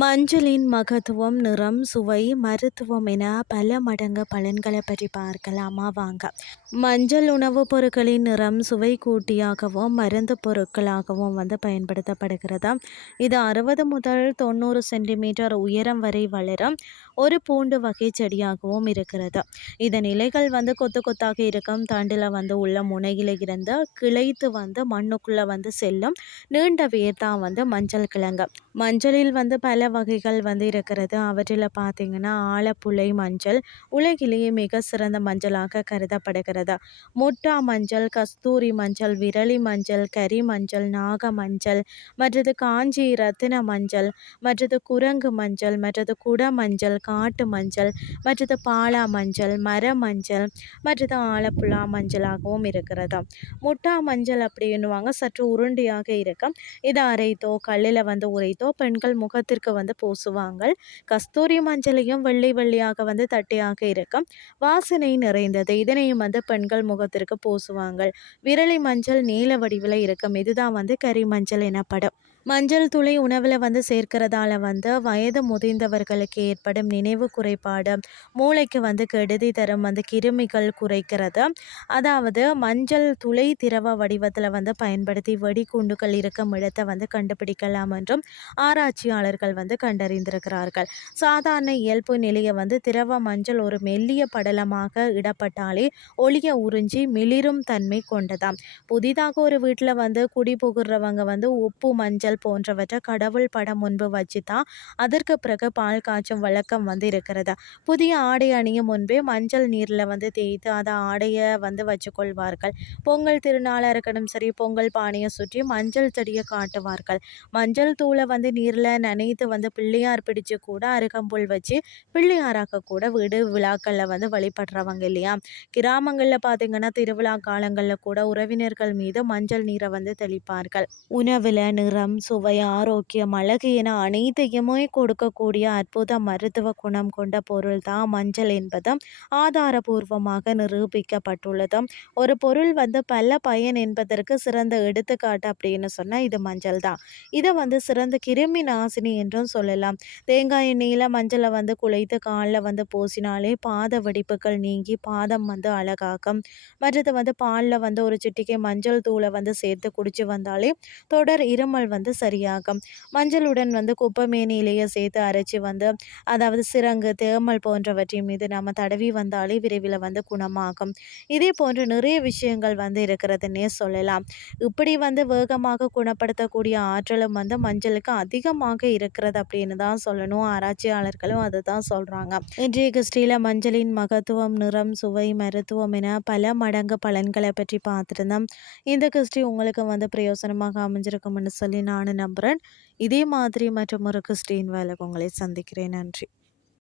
மஞ்சளின் மகத்துவம் நிறம் சுவை மருத்துவம் என பல மடங்கு பலன்களை பற்றி பார்க்கலாமா வாங்க. மஞ்சள் உணவுப் பொருட்களின் நிறம் சுவை கூட்டியாகவும் மருந்து பொருட்களாகவும் வந்து பயன்படுத்தப்படுகிறது? இது அறுபது முதல் தொண்ணூறு சென்டிமீட்டர் உயரம் வரை வளரும் ஒரு பூண்டு வகை செடியாகவும் இருக்கிறது. இதன் இலைகள் வந்து கொத்து கொத்தாக இருக்கும் தண்டில் வந்து உள்ள முனையில் இருந்து கிளைத்து வந்து மண்ணுக்குள்ளே வந்து செல்லும் நீண்ட வேர் தான் வந்து மஞ்சள் கிழங்கு. மஞ்சளில் வந்து பல வகைகள் வந்து இருக்கிறது. அவற்றில் பார்த்தீங்கன்னா ஆலப்புழை மஞ்சள் உலகிலேயே மிக சிறந்த மஞ்சளாக கருதப்படுகிறது. முட்டா மஞ்சள் கஸ்தூரி மஞ்சள் விரலி மஞ்சள் கரி மஞ்சள் நாக மஞ்சள் மற்றது காஞ்சி ரத்தின மஞ்சள் மற்றது குரங்கு மஞ்சள் மற்றது குட மஞ்சள் காட்டு மஞ்சள் மற்றது பாலா மஞ்சள் மர மஞ்சள் மற்றது ஆலப்புழா மஞ்சளாகவும் இருக்கிறது. முட்டா மஞ்சள் அப்படின்னுவாங்க. சற்று உருண்டையாக இருக்கும். இதை அரைத்தோ கல்லில் வந்து உரைத்தோ பெண்கள் முகத்திற்கு வந்து பூசுவாங்க கஸ்தூரி மஞ்சளையும் வெள்ளை வெள்ளியாக வந்து தட்டையாக இருக்கும். வாசனை நிறைந்தது. இதனையும் வந்து பெண்கள் முகத்திற்கு பூசுவாங்க விரலி மஞ்சள் நீல வடிவில் இருக்கும். இதுதான் வந்து கரி மஞ்சள் எனப்படும். மஞ்சள் துளை உணவில் வந்து சேர்க்கிறதால வந்து வயது முதிர்ந்தவர்களுக்கு ஏற்படும் நினைவு குறைபாடு மூளைக்கு வந்து கெடுதி தரும் வந்து கிருமிகள் குறைக்கிறது. அதாவது மஞ்சள் துளை திரவ வடிவத்தில் வந்து பயன்படுத்தி வெடிகுண்டுகள் இருக்கும் இடத்தை வந்து கண்டுபிடிக்கலாம் என்றும் ஆராய்ச்சியாளர்கள் வந்து கண்டறிந்திருக்கிறார்கள். சாதாரண இயல்பு நிலையை வந்து திரவ மஞ்சள் ஒரு மெல்லிய படலமாக இடப்பட்டாலே ஒளிய உறிஞ்சி மிளிரும் தன்மை கொண்டதாம். புதிதாக ஒரு வீட்டில் வந்து குடி புகுறவங்க வந்து உப்பு மஞ்சள் போன்றவற்றை கடவுள் படம் முன்பு வச்சு தான் அதற்கு பிறகு பால் காய்ச்சும் வழக்கம் வந்து இருக்கிறது? புதிய ஆடை அணியும் முன்பே மஞ்சள் நீரில் வந்து தேய்த்து அதை ஆடையை வந்து வச்சுக்கொள்வார்கள். பொங்கல் திருநாளாக இருக்கணும் சரி பொங்கல் பானையை சுற்றி மஞ்சள் செடியை காட்டுவார்கள். மஞ்சள் தூளை வந்து நீரில் நனைத்து வந்து பிள்ளையார் பிடிச்சு கூட அருகம்புல் வச்சு பிள்ளையாராக்க கூட வீடு விழாக்களில் வந்து வழிபடுறவங்க இல்லையா? கிராமங்களில் பார்த்தீங்கன்னா திருவிழா காலங்களில் கூட உறவினர்கள் மீது மஞ்சள் நீரை வந்து தெளிப்பார்கள். உணவில் நிறம் சுவை ஆரோக்கியம் அழகு என அனைத்தையுமே கொடுக்கக்கூடிய அற்புத மருத்துவ குணம் கொண்ட பொருள் தான் மஞ்சள் என்பது ஆதாரபூர்வமாக நிரூபிக்கப்பட்டுள்ளது ஒரு பொருள் வந்து பல பயன் என்பதற்கு சிறந்த எடுத்துக்காட்டு அப்படின்னு சொன்னால் இது மஞ்சள் தான். இதை வந்து சிறந்த கிருமி நாசினி என்றும் சொல்லலாம். தேங்காய் எண்ணெயில் மஞ்சளை வந்து குழைத்து காலில் வந்து பூசினாலே பாத வெடிப்புகள் நீங்கி பாதம் வந்து அழகாக்கும். மற்றது வந்து பாலில் வந்து ஒரு சிட்டிக்கை மஞ்சள் தூளை வந்து சேர்த்து குடிச்சு வந்தாலே தொடர் இருமல் வந்து சரியாகும். மஞ்சளுடன் வந்து குப்பைமேனி சேர்த்து அரைச்சி வந்து அதாவது சிறங்கு தேமல் போன்றவற்றின் மீது நம்ம தடவி வந்தாலே விரைவில் வந்து குணமாகும் இதே போன்று நிறைய விஷயங்கள் வந்து இருக்கிறதுன்னே சொல்லலாம். இப்படி வந்து வேகமாக குணப்படுத்தக்கூடிய ஆற்றலும் வந்து மஞ்சளுக்கு அதிகமாக இருக்கிறது அப்படின்னு தான் சொல்லணும். ஆராய்ச்சியாளர்களும் அதை தான் சொல்கிறாங்க இன்றைய கிறிஸ்டியில் மஞ்சளின் மகத்துவம் நிறம் சுவை மருத்துவம் என பல மடங்கு பலன்களை பற்றி பார்த்துருந்தோம். இந்த கிறிஸ்டி உங்களுக்கு வந்து பிரயோசனமாக அமைஞ்சிருக்கும்னு சொல்லி நான் நம்புகிறேன் இதே மாதிரி மற்றும் ஒரு கிறிஸ்டின் வேலை உங்களை சந்திக்கிறேன். நன்றி.